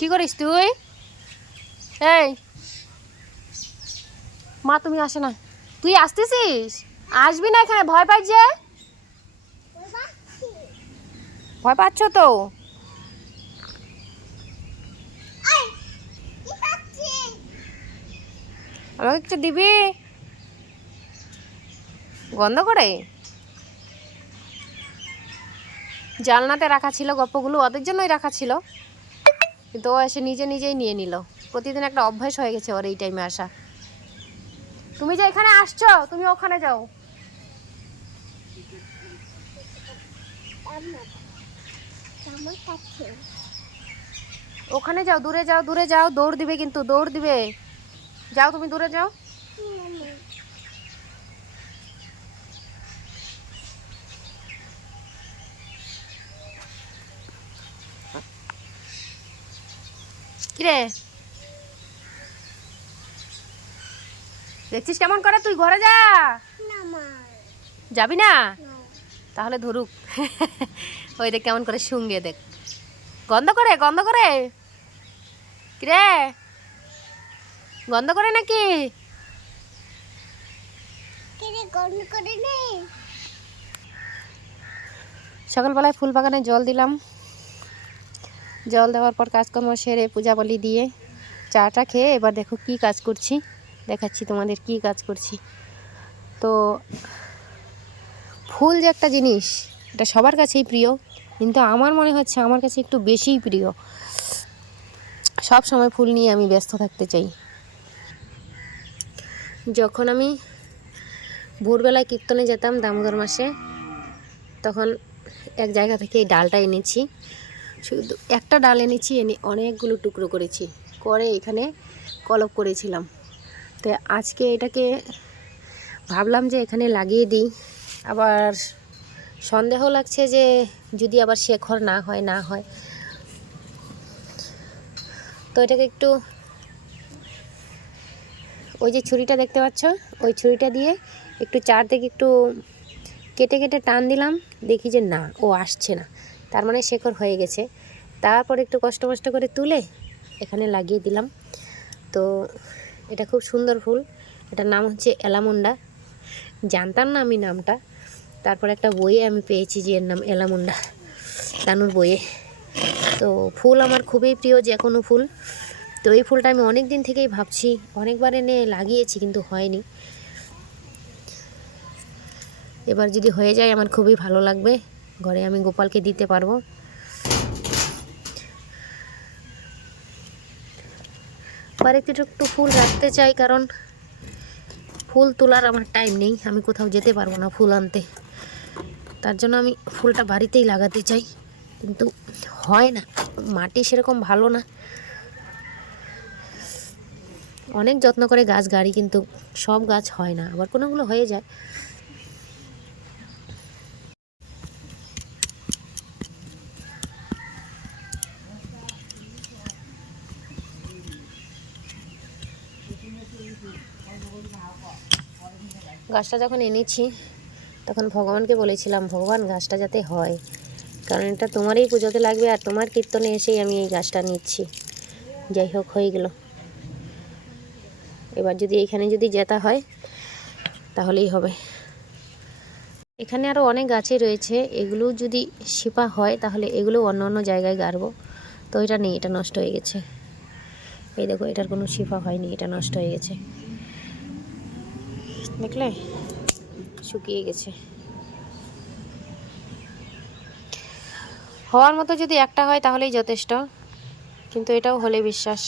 কি করিস তুই? এই মা তুমি আসে না, তুই আসতেছিস? আসবি না এখানে, ভয় পাই যে। ভয় পাচ্ছ তো? আমাকে একটু দিবি গন্ধ করে? জানলাতে রাখা ছিল গপ্পগুলো, ওদের জন্যই রাখা ছিল, কিন্তু ও এসে নিজে নিজেই নিয়ে নিল। প্রতিদিন একটা অভ্যাস হয়ে গেছে ওর এই টাইমে আসা। তুমি যে এখানে আসছো, তুমি ওখানে যাও। ওখানে যাও, দূরে যাও, দূরে যাও, দৌড় দিবে কিন্তু, দৌড় দিবে। যাও তুমি দূরে যাও। কিরে দেখছিস কেমন করে? তুই ঘরে যা। যাবি না? তাহলে ধরুক। ওই দেখ কেমন করে শুঙ্গে, দেখ গন্ধ করে, গন্ধ করে। কিরে গন্ধ করে নাকি? সকালবেলায় ফুল বাগানে জল দিলাম। জল দেওয়ার পর কাজকর্ম সেরে পূজা বলি দিয়ে চাটা খেয়ে এবার দেখো কি কাজ করছি, দেখাচ্ছি তোমাদের কি কাজ করছি। তো ফুল যে একটা জিনিস, এটা সবার কাছেই প্রিয়, কিন্তু আমার মনে হচ্ছে আমার কাছে একটু বেশিই প্রিয়। সব সময় ফুল নিয়ে আমি ব্যস্ত থাকতে চাই। যখন আমি ভোরবেলায় কীর্তনে যেতাম দামোদর মাসে, তখন এক জায়গা থেকে এই ডালটা এনেছি। শুধু একটা ডাল এনেছি, এনে অনেকগুলো টুকরো করেছি, করে এখানে কলপ করেছিলাম। তো আজকে এটাকে ভাবলাম যে এখানে লাগিয়ে দিই। আবার সন্দেহ লাগছে যে যদি আবার শেকড় না হয়। তো এটাকে একটু, ওই যে ছুরিটা দেখতে পাচ্ছ, ওই ছুরিটা দিয়ে একটু চারদিকে একটু কেটে কেটে টান দিলাম, দেখি যে না, ও আসছে না, তার মানে শেকড় হয়ে গেছে। তারপর একটু কষ্ট করে তুলে এখানে লাগিয়ে দিলাম। তো এটা খুব সুন্দর ফুল, এটার নাম হচ্ছে এলামুন্ডা। জানতাম না আমি নামটা, তারপর একটা বইয়ে আমি পেয়েছি যে এর নাম এলামুন্ডা, তানুর বইয়ে। তো ফুল আমার খুবই প্রিয়, যে কোনো ফুল। তো এই ফুলটা আমি অনেক দিন থেকেই ভাবছি, অনেকবার এনে লাগিয়েছি কিন্তু হয়নি। এবার যদি হয়ে যায় আমার খুবই ভালো লাগবে, ঘরে আমি গোপালকে দিতে পারবো। বাড়িতে একটু ফুল রাখতে চাই, কারণ ফুল তোলার আমার টাইম নেই, আমি কোথাও যেতে পারবো না ফুল আনতে। তার জন্য আমি ফুলটা বাড়িতেই লাগাতে চাই, কিন্তু হয় না, মাটি সেরকম ভালো না। অনেক যত্ন করে গাছ গাড়ি, কিন্তু সব গাছ হয় না, আবার কোনোগুলো হয়ে যায়। গাছটা যখন এনেছি তখন ভগবানকে বলেছিলাম, ভগবান গাছটা যাতে হয়, কারণ এটা তোমারই পুজোতে লাগবে, আর তোমার কীর্তনে এসেই আমি এই গাছটা নিচ্ছি। যাই হোক, হয়ে গেল। এবার যদি এইখানে যদি জেতা হয় তাহলেই হবে। এখানে আরও অনেক গাছই রয়েছে, এগুলো যদি শিপা হয় তাহলে এগুলো অন্য অন্য জায়গায় গাড়বো। তো এটা নেই, এটা নষ্ট হয়ে গেছে। এই দেখো, এটার কোনো শিপা হয়নি, এটা নষ্ট হয়ে গেছে, দেখলে শুকিয়ে গেছে। হওয়ার মতো যদি একটা হয় তাহলেই যথেষ্ট, কিন্তু এটাও হলে বিশ্বাস।